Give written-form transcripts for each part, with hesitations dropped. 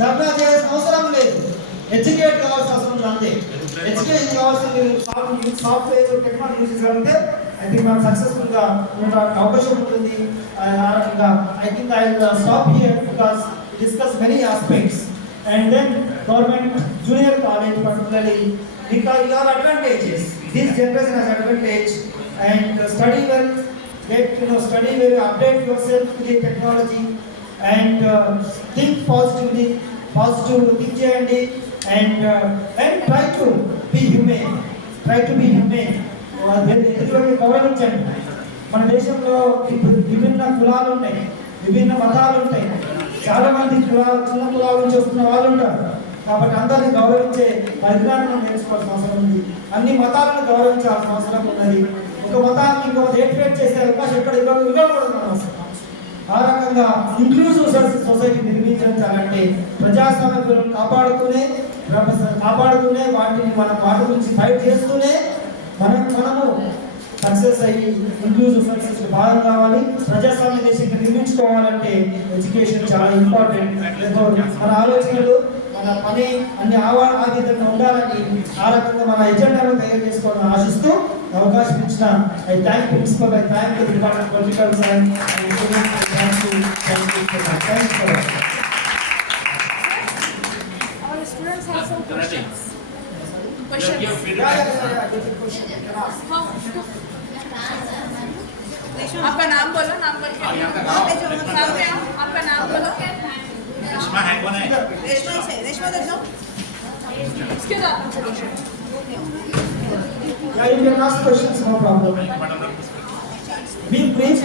ధర్నా చేయాల్సిన అవసరం లేదు, ఎడ్యుకేట్ కావాల్సిన అవసరం ఉంది అంతే. ఎడ్యుకేషన్ కావాల్సిన సాఫ్ట్వేర్ టెక్నాలజీ యూజ్ చేయాలంటే ఐ థింక్ మనం సక్సెస్ఫుల్ గా ఉండడానికి అవకాశం ఉంటుంది. I think I will stop here because discuss many aspects and then government junior college particularly because you have advantages. This generation has advantage and study well, study well, update yourself to the technology and think positively think cheyandi and try to be humane. ఎదుటి గౌరవించండి. మన దేశంలో విభిన్న కులాలు ఉంటాయి, విభిన్న మతాలు ఉంటాయి, చాలా మంది చిన్న కులాల నుంచి వస్తున్న వాళ్ళు ఉంటారు. కాబట్టి అందరినీ గౌరవించే పరిజ్ఞానం మనం నేర్చుకోవాల్సిన అవసరం ఉంది. అన్ని మతాలను గౌరవించాల్సిన అవసరం ఉన్నది. ఒక మతానికి ఇంకొక హేట్రేట్ చేసే అవకాశం ఎక్కడ ఇవ్వకూడదు. ఆ రకంగా ఇంక్లూజివ్ సొసైటీ నిర్మించాలంటే ప్రజాస్వామ్యాలను కాపాడుతూనే వాటి గురించి ఫైట్ చేస్తూనే మనము సక్సెస్ అయ్యి ఇంక్లూజివ్ సక్సెస్ భాగం కావాలి. ప్రజాస్వామ్య దేశంగా నిర్మించుకోవాలంటే ఎడ్యుకేషన్ చాలా ఇంపార్టెంట్. మన ఆలోచనలు మన పని అన్ని ఆ విధంగా ఉండాలని ఆ రకంగా మన ఎజెండాను తయారు చేసుకోవాలని ఆశిస్తూ అవకాశం ఇచ్చిన I thank principal, I thank the department political science. आपका नाम बोलो, नाम बोल के आपका नाम बोलो। रेशमा है, कौन है? रेशमा दे दो इसके साथ। You can ask questions, no problem. Be brief.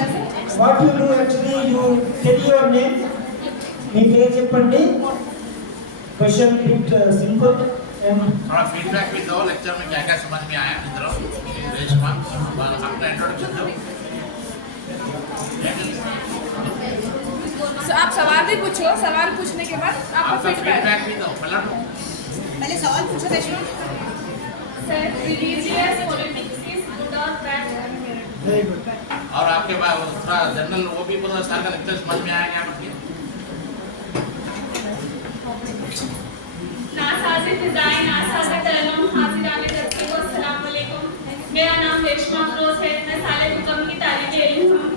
What you do actually, you tell your name. మీ పేరు చెప్పండి. Question bit simple. थोड़ा फीडबैक भी दो, लेक्चर में क्या क्या समझ में आया इधर रेशमा अपना इंट्रोडक्शन दो। आप सवाल भी पूछो, सवाल पूछने के बाद आपको फीडबैक भी दो। पहले सवाल पूछो Reshma. Sir, religious politics is good और बैड? Very good. और आपके बाद थोड़ा जनरल वो भी बोलो, सारा का लेक्चर समझ में आया क्या मतलब? नासाज़े फिज़ाएं नासाज़े तअल्लुम हाज़िरान तज़कीर व अस्सलाम वालेकुम। मेरा नाम रेशमा फिरोज है, मैं साले हुक्म की तालिबे इल्म हूँ।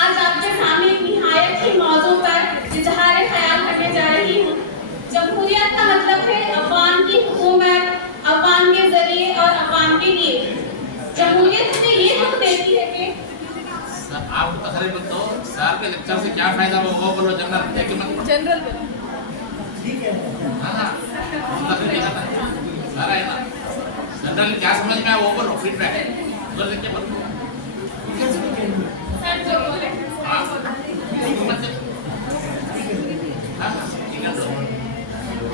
आज आपके सामने एक निहायत ही मौजू पर इजहार ख्याल करने जा रही हूँ। जमहूरियत का मतलब है अवाम की हुकूमत, अवाम के जरिए और अवाम के लिए। जमहूरियत हमें ये हक देती है कि आप तकरीबन तो सर के लेक्चर से क्या फायदा वो बोलो, जनरल जनरल बोलो। ठीक है. हाँ सारा है ना, जनरल क्या समझ में आया वो बोलो, फीडबैक उधर देख के बोलो। सर जो बोले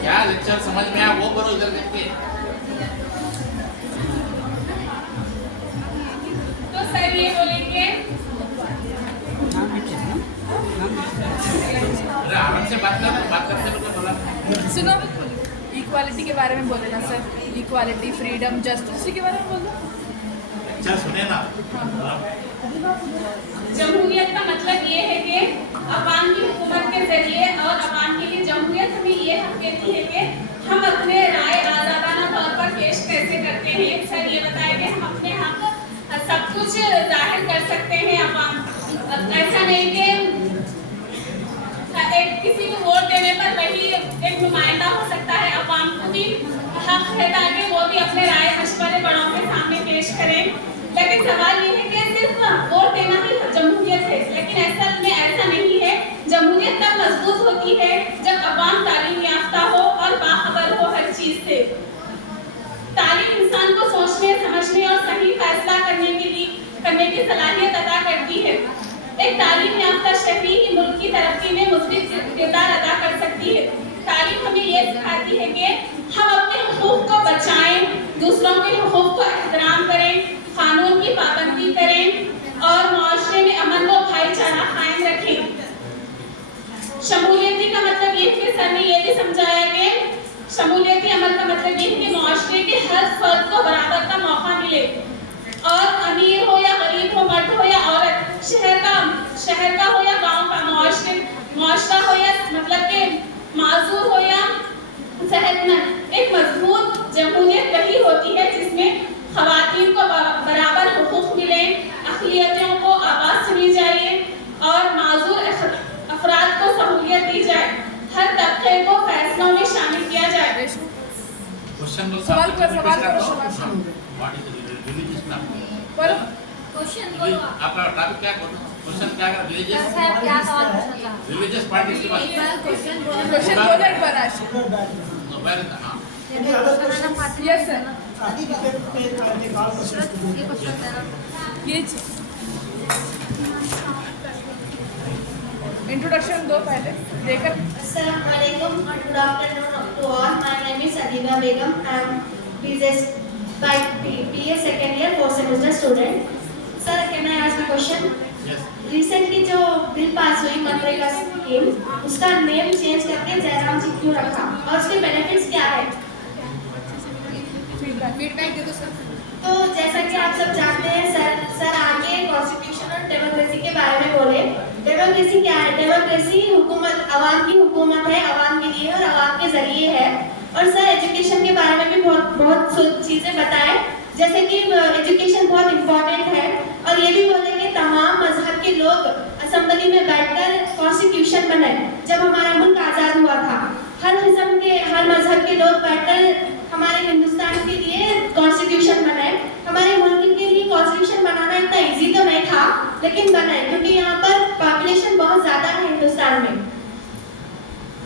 क्या लेक्चर समझ में आया वो बोलो, इधर देख के। तो सर ये बोलेंगे आराम से बात करते लोग बोला। सुनो, इक्वालिटी के बारे में बोले ना सर, इक्वालिटी, फ्रीडम, जस्टिस के बारे में बोलो। अच्छा सुने ना। जमहूरियत का मतलब ये है कि अवाम की हुकूमत के जरिए और अवाम के लिए जमहूरियत हमें ये हक देती है कि हम अपने राय आज़ादाना तौर पर पेश कैसे करते हैं। सर ये बताया कि हम अपने हक सब कुछ जाहिर कर सकते हैं। अवाम ऐसा नहीं कि किसी को वोट देने पर वही एक नुमाइंदा हो सकता है। अवाम को भी हक है ताकि वो भी अपने राय मशवरे बड़ों के सामने पेश करें। लेकिन सवाल ये है कि सिर्फ वोट देना ही जमहूरियत है, लेकिन असल में ऐसा नहीं है। जमहूरियत तब मजबूत होती है जब अवाम तालीम याफ्ता हो और बाखबर हो हर चीज से। तालीम इंसान को सोचने, समझने और सही फैसला करने की सलाहियत अदा करती है। एक तालीम याफ्ता शहरी ही मुल्क की तरक्की में मुस्बित किरदार अदा कर सकती है। तालीम हमें ये सिखाती है कि हम अपने हुकूक को बचाएं, दूसरों के हुकूक को एहतराम करें, कानून की पाबंदी करें और माशरे में अमन व भाईचारा कायम रखें। शमूलियती का मतलब ये कि सर ने ये भी समझाया कि शमूलियती अमल का मतलब ये है कि माशरे के हर फर्द को बराबर का मौका मिले और अमीर हो या गरीब हो, मर्द हो या औरत, शहर का हो या गांव का, माशरा हो या मतलब के माजूर हो या सेहतमंद, एक मजबूत जमहूरियत वही होती है जिसमें खवातीन को बराबर हुकूक मिले, अक़लियतों को आवाज़ सुनी जाए और माजूर अफराद को सहूलियत दी जाए, हर तबके को फैसलों में शामिल किया जाए। क्वेश्चन सवाल करो, सवाल। What is religious club? बोलो क्वेश्चन बोलो आपका टॉपिक क्या है? क्वेश्चन क्या है? रिलीजियस साहब क्या सवाल पूछना था? रिलीजियस पार्टीज के बारे में क्वेश्चन बोलो क्वेश्चन बोलो एक बार आज। नो वेरी हां यस सर, ये क्वेश्चन देना ये इंट्रोडक्शन दो पहले देकर। Assalamualaikum and good afternoon to all. My name is Adiba Begum. I am BA second year 4th semester student. Sir, can I ask a question? Yes Recently जो bill pass हुई MNREGA scheme, उसका name change करके जयराम जी क्यों रखा और उसके benefits क्या है? फीडबैक दे दो सर। तो जैसा कि आप सब जानते हैं सर आगे कॉन्स्टिट्यूशन और डेमोक्रेसी के बारे में बोले। डेमोक्रेसी क्या है? डेमोक्रेसी हुकूमत, आवाम की हुकूमत है, आवाम के लिए और आवाम के जरिए है। और सर एजुकेशन के बारे में भी बहुत चीज़ें बताएं, जैसे कि एजुकेशन बहुत इम्पोर्टेंट है और ये भी बोले कि तमाम मजहब के लोग असेंबली में बैठकर कॉन्स्टिट्यूशन बनाए। जब हमारा मुल्क आज़ाद हुआ था, हर किस्म के, हर मजहब के लोग बैठकर हमारे हिंदुस्तान के लिए कॉन्स्टिट्यूशन बनाए। हमारे मुल्क के लिए कॉन्स्टिट्यूशन बनाना इतना इजी तो नहीं था, लेकिन बनाए क्योंकि यहाँ पर पॉपुलेशन बहुत ज़्यादा है हिंदुस्तान में।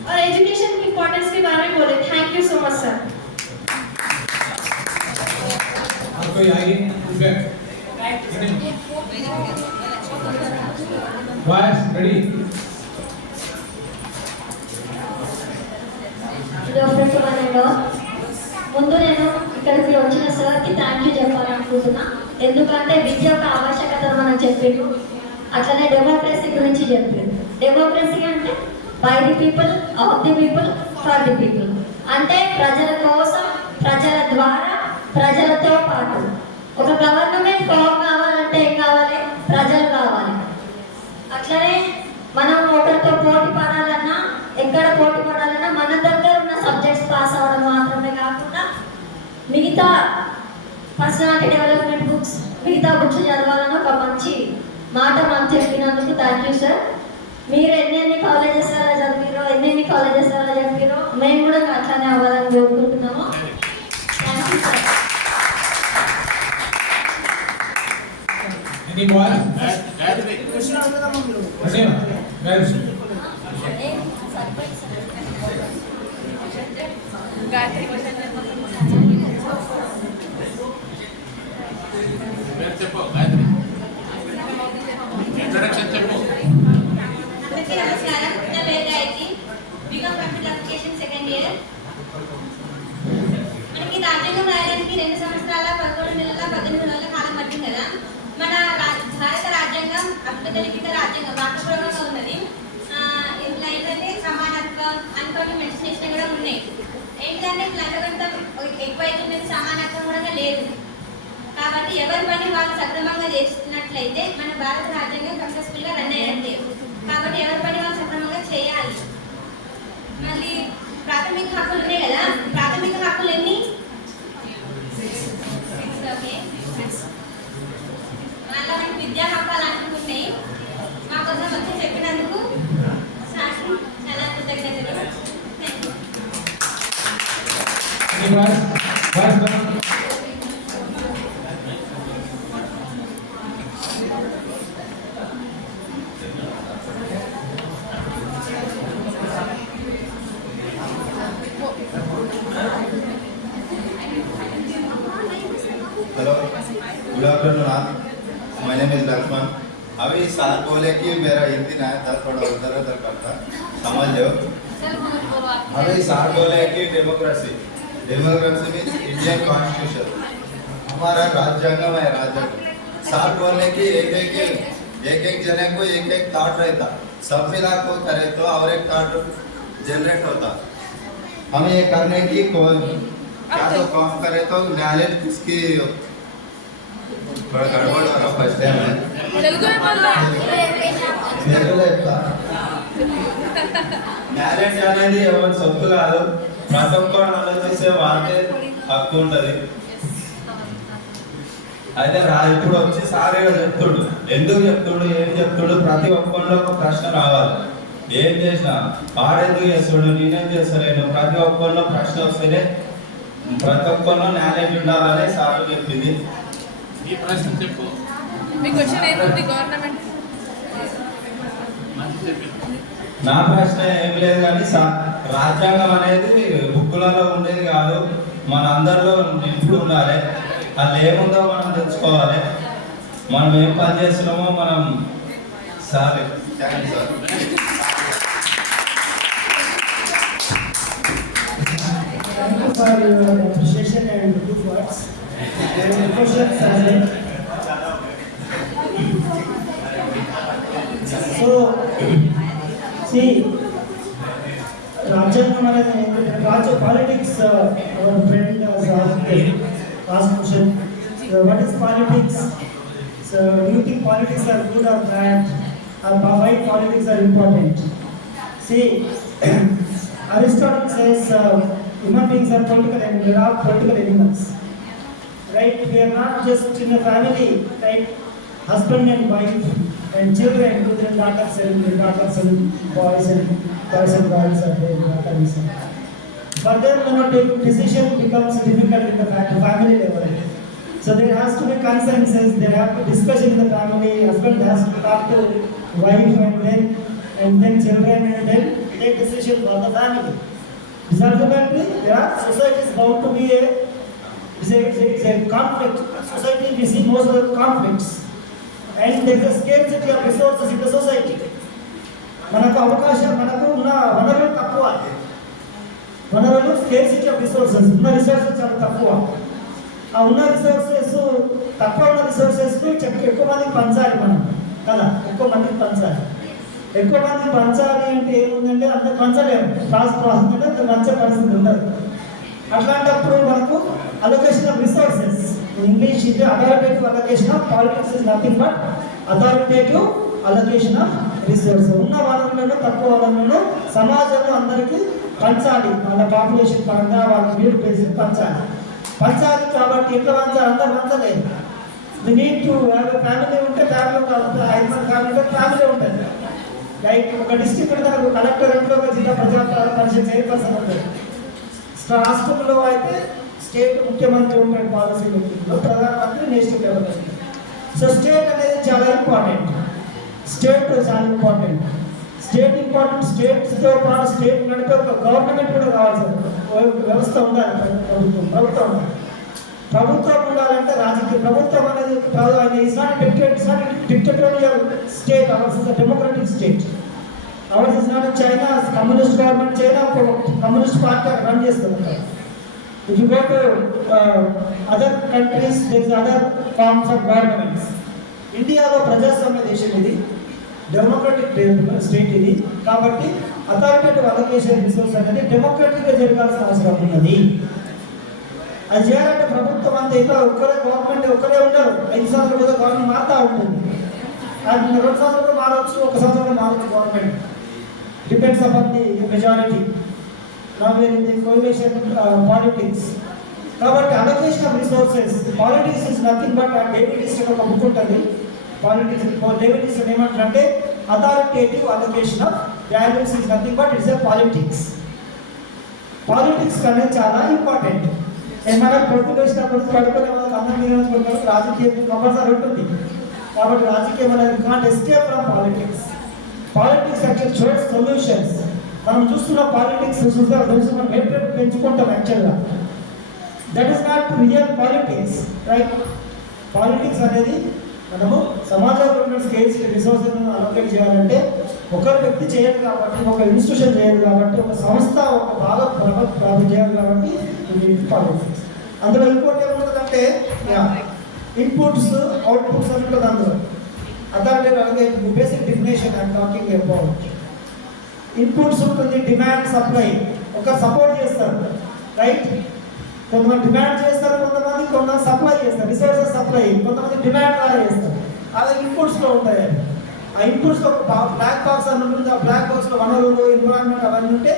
और एजुकेशन की इम्पोर्टेंस के बारे में बोले। Thank you so much sir. और कोई आगे फीडबैक? Vice ready? ముందు నేను ఇక్కడికి వచ్చిన సార్కి థ్యాంక్ యూ చెప్పాలనుకుంటున్నా. ఎందుకంటే విద్య యొక్క ఆవశ్యకతను మనం చెప్పిండు, అట్లనే డెమోక్రసీ గురించి చెప్పిండు. డెమోక్రసీ అంటే by the people, of the people, for the people. అంటే ప్రజల కోసం, ప్రజల ద్వారా, ప్రజలతో పాటు. ఒక గవర్నమెంట్ ఫామ్ కావాలంటే ఏం కావాలి? ప్రజలు కావాలి. అట్లనే మనం ఒకరితో పోటీ పడాలన్నా, ఎక్కడ పోటీ పడాలన్నా మన దగ్గర ఉన్న సబ్జెక్ట్స్ పాస్ అవ్వడం మాత్రమే కాకుండా మిగతా పర్సనాలిటీ డెవలప్మెంట్ బుక్స్, మిగతా బుక్స్ చదవాలని ఒక మంచి మాట మనం చెప్పినందుకు థ్యాంక్ యూ సార్. మీరు ఎన్నెన్ని కాలేజెస్ అలా చదివారో, ఎన్నెన్ని కాలేజెస్ అలా చెప్పారో మేము కూడా అట్లానే అవ్వాలని కోరుకుంటున్నాము. Thank you sir. Any boys? Gayatri అసేనా గైస్? गायत्री वेर చెప్పు గాయత్రి ఇంట్రడక్షన్ చెప్పు. అందరికీ నమస్కారం. నా పేరు Gayatri, BCom computer application second year. మనకి రాజ్యాంగం రాయడానికి 2 సంవత్సరాల 11 నెలల 18 నెలల కాలం పట్టింది కదా. మన భారత రాజ్యాంగం అత్యంత లిఖిత రాజ్యాంగం, రాష్ట్రపూర్వకంగా ఉన్నది. ఇట్లా ఏంటంటే సమానత్వం అనుకోని మెన్షన్ కూడా ఉన్నాయి. ఏంటంటే లంచగొంతం ఎక్కువైతున్నది, సమానత్వం కూడా లేదు. కాబట్టి ఎవరి పని వాళ్ళు సక్రమంగా చేసినట్లయితే మన భారత రాజ్యాంగం సక్సెస్ఫుల్గా రన్ అయ్యేది. కాబట్టి ఎవరి పని వాళ్ళు సక్రమంగా చేయాలి. మళ్ళీ ప్రాథమిక హక్కులు ఉన్నాయి కదా, ప్రాథమిక హక్కులు ఎన్ని? ఓకే, మళ్ళీ మనకి విద్యా హక్కులు అనుకుంటున్నాయి. మా కోసం వచ్చి చెప్పినందుకు సార్కి చాలా కృతజ్ఞతలు. Thank you. Any boys? Boys hello, good afternoon आप. My name is Lakshman. अभी साहब बोले कि मेरा हिंदी ना था, थोड़ा उधर उधर करता, समझ लो. अभी साहब बोले कि डेमोक्रेसी मीन्स इंडियन कॉन्स्टिट्यूशन, हमारा राज्यांगम है. राज्यांगम साहब बोले कि एक जने को एक थॉट रहता, सब मिला को करे तो और एक थॉट जनरेट होता. हमें ये करने की क्या तो काम करे तो नॉलेज किसकी थोड़ा गड़बड़ हो रहा फर्स्ट टाइम है. తెలుగు में बोल रहा है। తెలుగులో చెప్తా. టాలెంట్ అనేది ఎవరి సొత్తు కాదు, ప్రతి ఒక్కరు ఆలోచిస్తే వాళ్ళే హక్కు ఉంటుంది. అయితే ఇప్పుడు వచ్చి సారీగా చెప్తుడు, ఎందుకు చెప్తుడు, ఏం చెప్తుడు, ప్రతి ఒక్కరిలో ఒక ప్రశ్న రావాలి. ఏం చేసినా వాడెందుకు చేస్తుడు, నేనేం చేస్తలేను, ప్రతి ఒక్కరిలో ప్రశ్న వస్తేనే ప్రతి ఒక్కరిలో నాలెడ్జ్ ఉండాలని సార్ చెప్పింది. ఈ ప్రశ్న చెప్పు. మీ క్వశ్చన్ ఏముంది గవర్నమెంట్? మంచి చెప్పింది. నా ప్రశ్న ఏం లేదు కానీ రాజ్యాంగం అనేది బుక్కులలో ఉండేది కాదు, మన అందరిలో నింపుడు ఉండాలి. అది ఏముందో మనం తెలుసుకోవాలి, మనం ఏం పని చేస్తున్నామో మనం sir. Thank you sir. Thank you for your appreciation and good words. And questions as well. So, see, రాజ్యాంగం అనేది politics, our friend has asked question, what is politics? So, do you think politics are good or bad? Or why politics are important? See, Aristotle says human beings are political and we are political animals. Right? We are not just in a family, right? Husband and wife and children, daughters and boys and girls and daughters. Further, taking decision becomes difficult in the family level. So there has to be consensus, there have to discussion in the family, husband has to talk to wife and then children and then take decision for the family. Ultimately, society is bound to be a conflict. Society, we see most of the conflicts. And there is a scarcity of resources in the society. మనకు ఉన్న వనరులు తక్కువ, వనరులు scarcity of resources, ఉన్న resources చాలా తక్కువ. ఆ ఉన్న రిసోర్సెస్, తక్కువ ఉన్న రిసోర్సెస్ ఎక్కువ మందికి పంచాలి మనం కదా, ఎక్కువ మందికి పంచాలి. ఎక్కువ మందికి పంచాలి అంటే ఏముందంటే అంత పంచలేము, ప్రాసెస్ అంటే అంత పంచే పరిస్థితి ఉండదు. అట్లాంటప్పుడు మనకు అలొకేషన్ ఆఫ్ రిసోర్సెస్, ఇంగ్లీష్ ఇది authoritative allocation of politics is nothing but authoritative allocation of resources. ఉన్న వనరులను తక్కువ వనరులను సమాజంలో అందరికీ పంచాలి, వాళ్ళ పాపులేషన్ పరంగా వాళ్ళ నీడ్ బేసి పంచాలి. కాబట్టి ఎట్లా పంచాలి, అందరూ పంచలేదు. We need to have a family ఉంటే ఫ్యామిలీ ఉంటుంది, 5 మంది ఫ్యామిలీ ఉంటే ఫ్యామిలీ ఉంటుంది. లైక్ ఒక డిస్ట్రిక్ట్ ఉంటే ఒక కలెక్టర్ ఉంటే ఒక జిల్లా పరిషత్ చైర్పర్సన్ ఉంటుంది. రాష్ట్రంలో అయితే స్టేట్ ముఖ్యమంత్రి ఉంటాడు, పాలసీ మీటింగ్లో ప్రధానమంత్రి నేషనల్ డెవలప్మెంట్. సో స్టేట్ అనేది చాలా ఇంపార్టెంట్. స్టేట్తో పాటు స్టేట్ నడిపే ఒక గవర్నమెంట్ కూడా కావాలి సార్, వ్యవస్థ ఉండాలి, ప్రభుత్వం ఉండాలి. ప్రభుత్వం ఉండాలంటే రాజకీయ ప్రభుత్వం అనేది it's not dictatorial state, hours is democratic state. Hours is not China communist government, China communist party run చేస్తుంది. If you go to other countries, there is other forms of governments. ఇండియాలో ప్రజాస్వామ్య దేశం ఇది, డెమోక్రటిక్ స్టేట్ ఇది. కాబట్టి authoritative allocation resource అనేది డెమోక్రటిక్గా జరగాల్సిన అవసరం ఉన్నది. అది చేయాలంటే ప్రభుత్వం అంతా ఇంకా గవర్నమెంట్ ఒక్కరే ఉండరు, 5 సంవత్సరాలు కూడా గవర్నమెంట్ మారుతూ ఉంటుంది. అది 2 సంవత్సరాలు మారవచ్చు, 1 సంవత్సరం మారవచ్చు government, depends upon the majority. Now we are in the coalition politics. కాబట్టి allocation of resources, politics is nothing but David Easter ఒక బుక్ ఉంటుంది. పాలిటిక్స్ డేవిడ్ ఈస్టర్ ఏమంటారంటే authoritative allocation of values is nothing but it's a politics. Politics అనేది చాలా important. ఏమైనా పొద్దు వేసినప్పుడు పడుకునే వాళ్ళకి అన్నం మీద రాజకీయం కంపల్సరీ ఉంటుంది. కాబట్టి రాజకీయం అనేది not escape from politics. Politics actual shows solutions. మనం చూస్తున్న పాలిటిక్స్ చూస్తే తెలుసు, మనం హేట్రెడ్ పెంచుకుంటాం యాక్చువల్గా. That is not real politics, right? Politics అనేది మనము సమాజంలో ఉన్న స్కేల్స్ రిసోర్సెస్ అలొకేట్ చేయాలంటే ఒకరి వ్యక్తి చేయదు కాబట్టి, ఒక ఇన్స్టిట్యూషన్ చేయదు కాబట్టి, ఒక సంస్థ ఒక బాగా ప్రభుత్వం చేయాలి కాబట్టి పాలిటిక్స్. అందులో ఇంకోటి ఏముంటుందంటే ఇన్పుట్స్ అవుట్పుట్స్ అని ఉంటుంది. అందులో అథారిటీ అలాగే basic definition I'm talking about. Inputs ఉంటుంది, డిమాండ్ సప్లై. ఒక సపోర్ట్ చేస్తారు, రైట్? కొంతమంది డిమాండ్ చేస్తారు, కొంతమంది సప్లై చేస్తారు, రిసోర్సెస్ సప్లై, కొంతమంది డిమాండ్ ద్వారా చేస్తారు. అవి ఇన్పుట్స్లో ఉంటాయి. ఆ ఇన్పుట్స్ బ్లాక్ బాక్స్ అని ఉంటుంది. ఆ బ్లాక్ బాక్స్లో వనరులు, ఎన్విరాన్మెంట్ అవన్నీ ఉంటే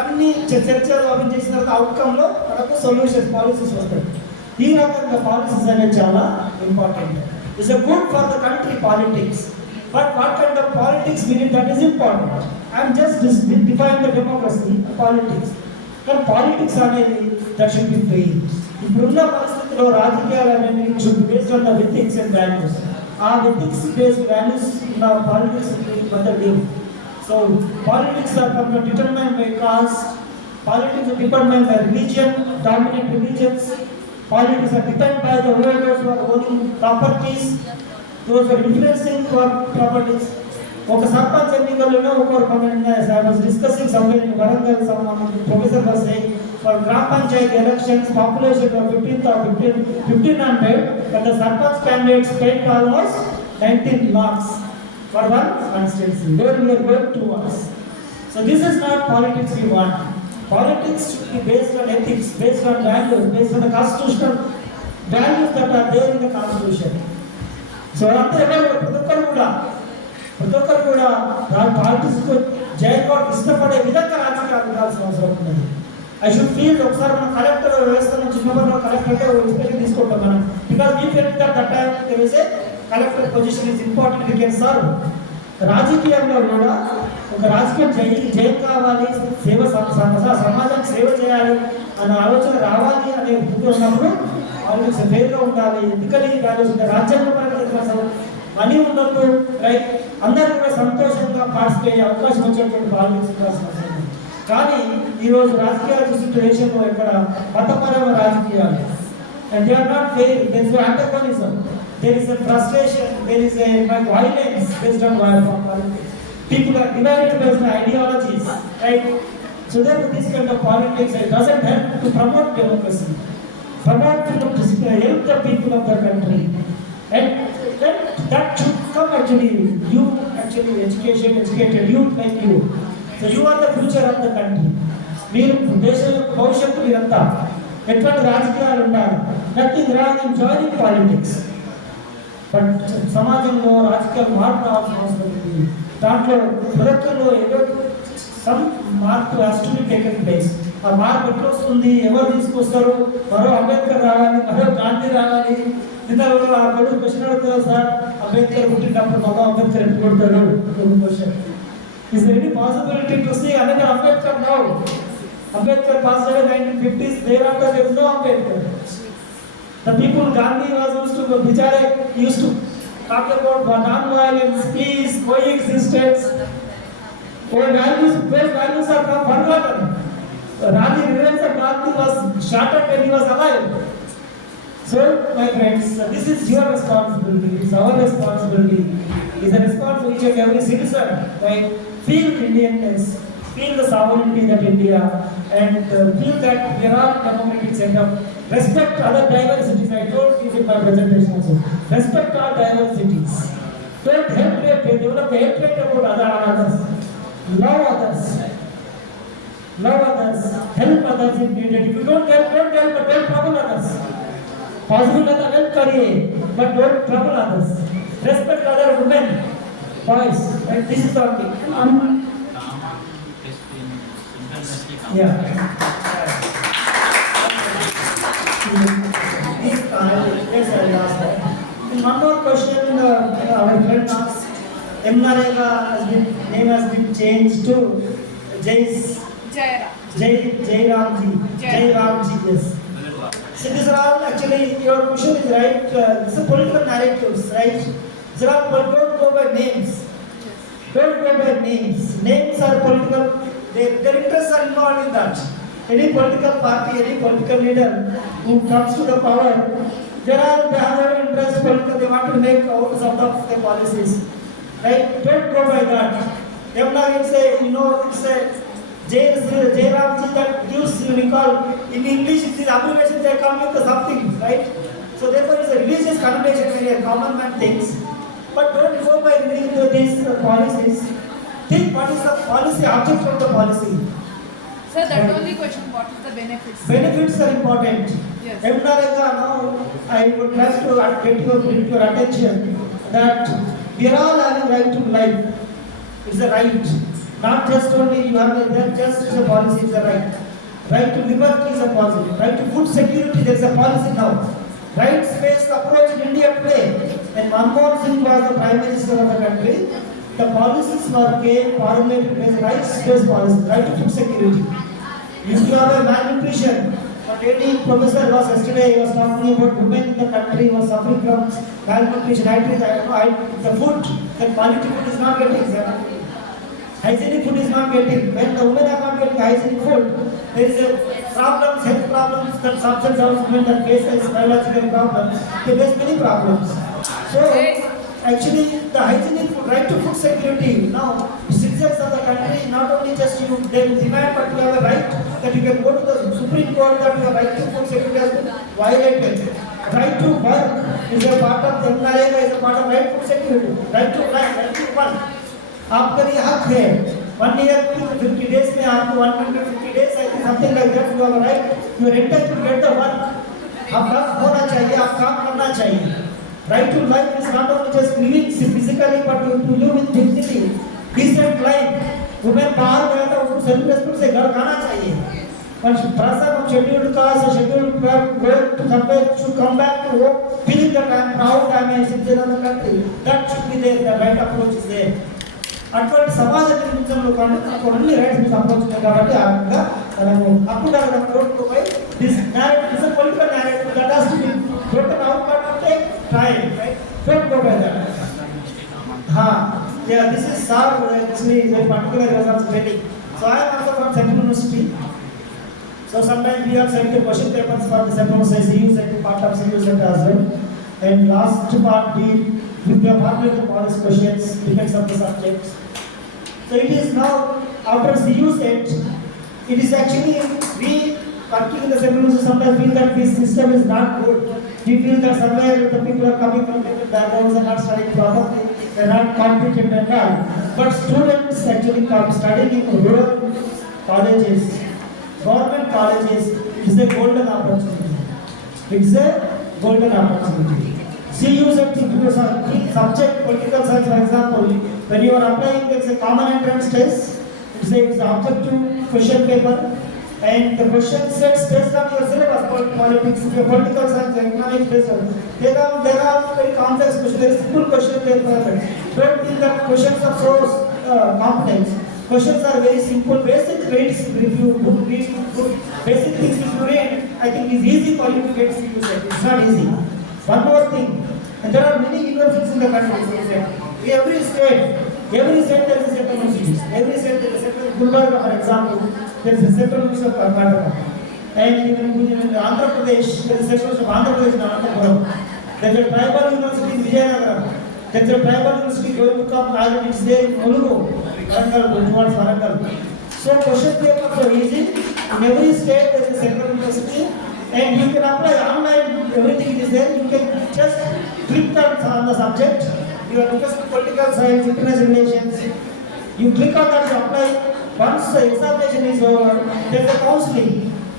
అన్నీ చర్చలు అవన్నీ చేసిన తర్వాత అవుట్కమ్లో మనకు సొల్యూషన్ పాలసీస్ వస్తాయి. ఈ రకంగా పాలసీస్ అనేది చాలా important. It's a good for the country politics. But what kind of politics mean that is important. I'm just define the democracy politics. కానీ పాలిటిక్స్ అనేది దట్ షుడ్ బి ఫ్రీ. ఇప్పుడున్న పరిస్థితిలో రాజకీయాలు అనేవి should based on the ethics and values. ఆ ethics based values ఉన్న politics method. So politics are determined by caste. Politics are determined by religion, dominant religions. Politics are determined by the holders who are owning properties. Those who are influencing for properties. ఒక సర్పంచ్ ఎన్నికల్లో ఒకరు discussing somewhere in Warangal, someone professor was saying for Gram Panchayat elections population of 1500, but the sarpanch candidates paid almost 19 lakhs for one constituency. Where we are going towards. So this is not politics we want. Politics should be based on ethics, based on values, based on the constitutional values that are there in the constitution. So అంతే ప్రతి ఒక్కరు కూడా politics జయకోట్ ఇష్టపడే విధంగా రాజకీయాలు ఉండాల్సిన అవసరం ఉన్నది. ఐ షుడ్ ఫీల్ ఒకసారి మనం కలెక్టర్ వ్యవస్థ నుంచి చిన్నప్పుడు కలెక్టర్ అంటే ఇన్స్పిరేషన్ తీసుకుంటాం మనం. Because we felt that time there is a collector position is important, we can serve. రాజకీయంలో కూడా ఒక రాజకీయం జయం కావాలి, సేవ సమాజానికి సేవ చేయాలి అనే ఆలోచన రావాలి అనే బుద్ధి ఉన్నప్పుడు పాలిటిక్స్ ఫెయిర్గా ఉండాలి. ఎందుకని వాల్యూస్ ఉంటాయి. రాజ్యాంగ మనీ ఉన్నప్పుడు రైట్ అందరూ కూడా సంతోషంగా పార్టిసిపేట్ అయ్యే అవకాశం వచ్చేటువంటి పాలిటిక్స్ ఉండాల్సిన అవసరం ఉంది. కానీ ఈరోజు రాజకీయాలు చూస్తుంటే దేశంలో ఇక్కడ మతపరమైన రాజకీయాలు and they are not fair. There is antagonism, there is a frustration, there is a violence based on politics. People are divided based on ideologies, right? So therefore this kind of politics doesn't help to promote democracy, promote to help the people of the country. And that should come actually, you actually educated youth like you. So you are the future of the country. మీరు దేశం యొక్క భవిష్యత్తు మీరంతా ఎటువంటి రాజకీయాలు ఉండాలి. Nothing wrong in joining politics. But సమాజంలో రాజకీయాలు మార్పు రావాల్సిన అవసరం ఉంది. దాంట్లో ప్రజల్లో ఏదో సమ్ మార్పు has to be taken place. ఆ మార్పు ఎట్లా వస్తుంది, ఎవరు తీసుకొస్తారు? మరో అంబేద్కర్ రావాలి, మరో గాంధీ రావాలి. ఇతరులు ఆ కొడుకు క్వశ్చన్ అడుగుతారు, సార్ అంబేద్కర్ పుట్టినప్పుడు మరో అంబేద్కర్ ఎప్పుడు కొడతాడు question. Is there any possibility to see another Ambedkar now? Ambedkar passed away in 1950s. Thereafter there is no Ambedkar. The people Gandhi used to talk about non-violence, peace, coexistence. Those values are now forgotten. Rani remains of Gandhi was shattered when he was alive. So, my friends, this is your responsibility. It's our responsibility. It's a responsibility of each and every citizen, right? Feel Indianness, feel the sovereignty that India, and feel that we are all democratic setup. Respect other diversities. I told you in my presentation also. Respect all diversities. Don't develop hatred about others. Love others. Love others. Help others if needed. If you don't help, but don't trouble others. Possible that help kariye, but don't trouble others. Respect other women, boys, and this is all thing. Yeah. Yes, I asked that. One more question our friend asked. MNREGA name has been changed to Jairamji. Yes. So these are all actually, your question is right. These are political narratives, right? These are all, don't go by names. Don't go by names. Names are political. Their interests are involved in that. Any political party, any political leader who comes to the power, they have their interest political. They want to make out of their policies, right? Don't go by that. Everyone say, it's a Jairamji that gives, recall, in English, it is abbreviation, they come with something, right? So therefore, it's a religious connotation, very common man things. But don't go by these policies. Think what is the policy, object of the policy. Sir, that only question, what is the benefits? Benefits are important. Yes. MNREGA now, I would like to get your attention that We are all having right to life. It's a right. Not just only you have that just as a policy, it's a right. Right to liberty is a policy. Right to food security, there is a policy now. Rights-based approach in India today. When Manmohan Singh was the Prime Minister of the country, the policies were formulated as rights-based policy, right to food security. If you have a malnutrition, what any professor was yesterday, he was talking about women in the country who are suffering from malnutrition. The food, the quality food is not getting, hygienic food is not getting. When the women are not getting hygienic food, there is a problems, health problems, that substance of women that faces biological problems. They face many problems. So actually, the hygienic food, right to food security. Now, citizens of the country, not only just you, they will demand, but you have a right that you can go to the Supreme Court that your right to food security has been violated. Right to work is a part of the NREGA, is a part of right to food security. Right to work, right to work. आपका ये हक है 1 year 50 days में आपको 150 days I think something like that you are right you are entitled to get the work आप काम होना चाहिए आप काम करना चाहिए right to life is not only just living physically but to live with dignity decent life women बाहर गया था उनको सेल्फ रेस्पेक्ट से घर खाना चाहिए but person of scheduled caste or scheduled work to come back to work feeling that I am proud I am a citizen of the country that should be there the right approach is there అటువంటి సమాజ నిర్మించడంలో మనకు అన్ని rights approach ఉన్నాయి కాబట్టి ఆ విధంగా మనము అప్పుడు కోర్టుకు పోయి this narrative is a political narrative that has to be broken out but take time right don't go by that yeah this is sir actually is a particular results telling so I am also from Central University so sometimes we are sending question papers for the Central University CU set part of CU set as well and last part we have formulated policy questions depends on the subjects. So it is now after CU set, it is actually we working in the Central University sometimes feel that this system is not good. We feel that somewhere the people are coming from different backgrounds and not studying properly, they are not competent and all. But students actually come studying in rural colleges, government colleges, it is a golden opportunity. It is a golden opportunity. CU set subject political science for example, when you are applying there is a common entrance test, it's an objective question paper and the question sets based on your syllabus, politics, political science, economics based on. There are very complex questions, there is simple question paper. Don't think that questions are so complex. Questions are very simple, basic rates if you read basic things if you read, I think it's easy for you to get CU set. It's not easy. One more thing, and there are many universities in the country. Every state there is a central university. Every state there is a central. Gulbarga, for example, there is a central university of Karnataka, and even in Andhra Pradesh, there is a central university of Andhra Pradesh in Anantapur. There is a tribal university in Vijayanagara. There is a tribal university going to come already. It's there in Mulugu, Warangal, towards Warangal. So question papers are easy. In every state there is a central university. And you can apply online, everything is there. You can just click on the subject. You are interested in political science, international relations. You click on that to apply. Once the examination is over, there is a counseling.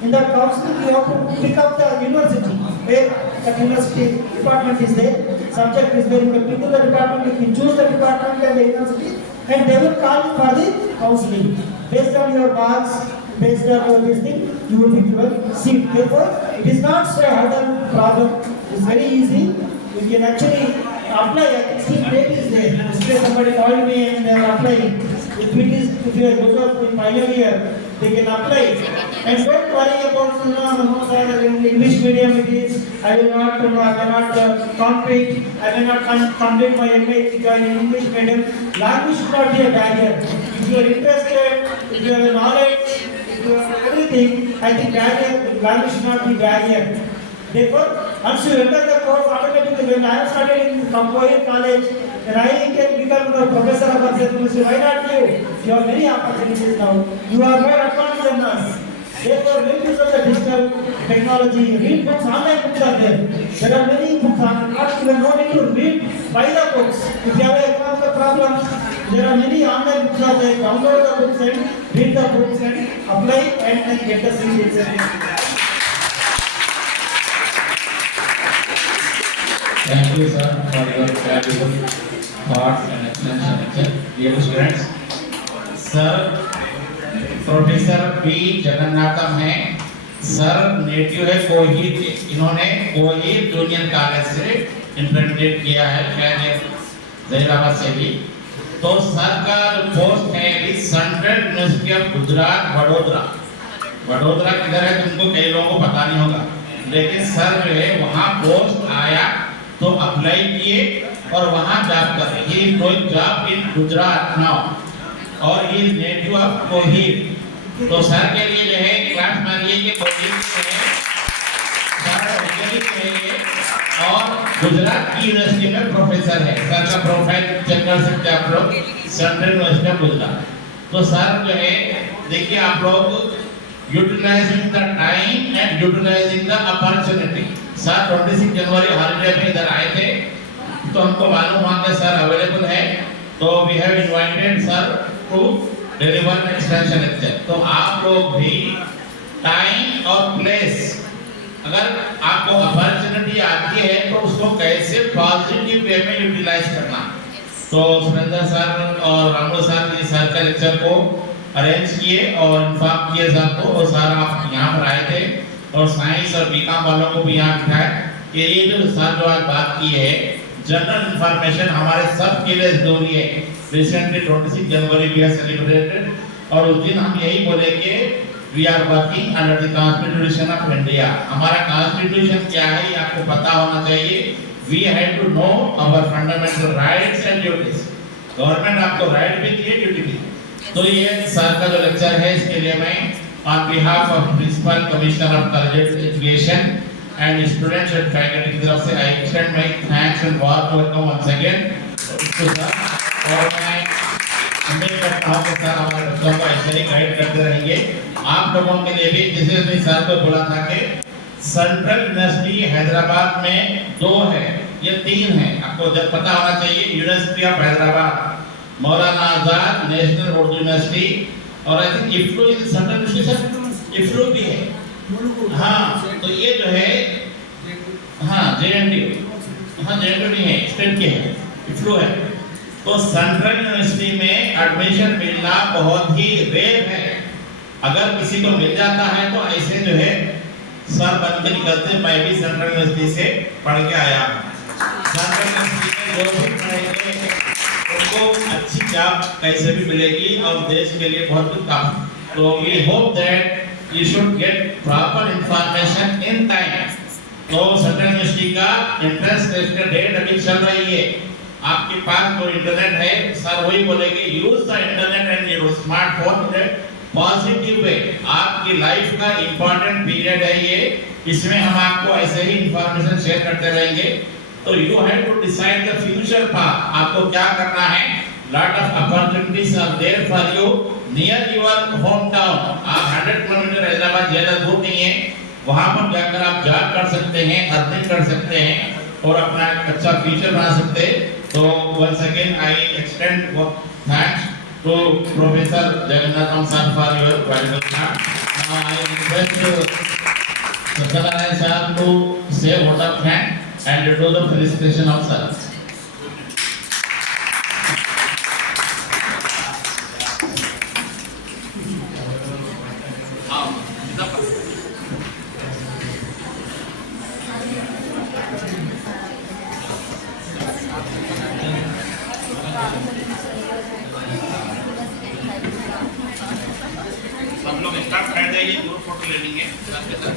In that counseling, you have to pick up the university, where that university department is there, subject is there. You can pick up the department, you can choose the department and the university, and they will call you for the counseling. Based on your marks, based on your this thing, you will be given seat. Therefore, it is not so hard a problem. It's very easy. You can actually apply. I can see date is there. Yesterday somebody called me and they are applying. If you are good in final year, they can apply. And don't worry about English medium it is. I will not compete. I will not complete my MA if you are in English medium. Language should not be a barrier. If you are interested, if you have knowledge, everything, I think language should not be barrier. Therefore, once you enter the course, automatically when I have started in Kampoir College, then I can become the professor of University. Why not you? You have many opportunities now. You are more advanced than us. Therefore, make use of the digital technology. Read books, online books are there. There are many books, not even no need to read, buy the books. If you have a economic problem, there are many online books are there. Download the books and read the books and apply and then get the seat. Thank you, sir, for your valuable thoughts and extension. Dear students, Sir professor P Jagannatham है। सर नेटिव है कोहीर के, इन्होंने Kohir junior college से intermediate किया है, शायद जहीराबाद से भी। तो सर का जो पोस्ट है central university of Gujarat Vadodara. Vadodara किधर है तुमको कई लोगों को पता नहीं होगा, लेकिन सर जो है वहाँ पोस्ट आया तो अप्लाई किए और वहाँ जॉब कर रहे। He doing job in Gujarat now और ही नेटिव ऑफ कोहीर। तो सर के लिए जो है क्लास मारिए कि कोहीर से सर वैज्ञानिक है और गुजरात की यूनिवर्सिटी में प्रोफेसर है। सर का प्रोफाइल चेक कर सकते हैं आप लोग, सेंट्रल यूनिवर्सिटी ऑफ गुजरात। तो सर जो है देखिए आप लोग utilizing the time and utilizing the opportunity. Sir 26 जनवरी हॉलिडे पे इधर आए थे तो हमको मालूम हुआ कि सर अवेलेबल है, तो we have invited sir to deliver extension lecture. तो आप लोग भी टाइम और प्लेस, अगर आपको अपॉर्चुनिटी आती है तो उसको कैसे पॉजिटिव वे में यूटिलाइज करना। तो सुरेंद्र सर और रामू सर ने सर का लेक्चर को अरेंज किए और इन्फॉर्म किए सर को, और सर आप यहाँ पर आए थे और साइंस और बीकॉम वालों को भी यहाँ बिठाया कि ये जो सर जो आज बात की है जनरल इंफॉर्मेशन हमारे सब के लिए जरूरी है। रिसेंटली 26 जनवरी भी है सेलिब्रेटेड और उस दिन हम यही बोले कि we are working under the constitution of India. हमारा कॉन्स्टिट्यूशन क्या है ये आपको पता होना चाहिए। We have to know our fundamental rights and duties. Government आपको राइट भी दी है, ड्यूटी भी। तो ये सर का जो लेक्चर है इसके लिए मैं on behalf of principal commissioner of college education and students and faculty की तरफ से I extend my thanks and warm welcome once again. और मैं उम्मीद करता हूँ कि सर हमारे बच्चों को ऐसे ही गाइड करते रहेंगे। आप लोगों के लिए भी जैसे मैं सर को बोला था कि सेंट्रल यूनिवर्सिटी हैदराबाद में 2 है, ये 3 है, आपको जब पता होना चाहिए। University of Hyderabad, Maulana Azad national Urdu university और आई थिंक इफ्लू सेंट्रल यूनिवर्सिटी इफ्लू भी है। हाँ, तो ये जो है हाँ JNU, हाँ JNU नहीं है, स्टेट के है, इफ्लू है। तो सेंट्रल यूनिवर्सिटी में एडमिशन मिलना बहुत ही रेयर है। अगर किसी को मिल जाता है तो ऐसे जो है सर बन के निकलते। मैं भी सेंट्रल यूनिवर्सिटी से पढ़ के आया हूँ। सेंट्रल यूनिवर्सिटी में जो भी पढ़ेंगे उनको अच्छी जॉब कैसे भी मिलेगी और देश के लिए बहुत कुछ काम। तो we hope that you should get proper information in time. तो सेंट्रल यूनिवर्सिटी का एंट्रेंस टेस्ट का डेट अभी चल रही है। आपके पास तो इंटरनेट है, सर वही बोलेंगे use the internet and your smartphone in a positive way. आपकी लाइफ का इंपॉर्टेंट पीरियड है ये, इसमें हम आपको ऐसे ही इंफॉर्मेशन शेयर करते रहेंगे। तो you have to decide the future path. आपको क्या करना है, lot of opportunities are there for you near your home town. आप 100 किलोमीटर हैदराबाद ज्यादा दूर नहीं है, वहां पर जाकर आप जॉब कर सकते हैं, अर्निंग कर सकते हैं और अपना अच्छा फ्यूचर बना सकते हैं। तो once again I extend thanks to Professor Jagannatham sir for your valuable time. Now I request Satyanarayana sir to say word of thanks and to do the felicitation of sir. सब लोग staff बैठ जाइए, group photo ले लेंगे sir के साथ।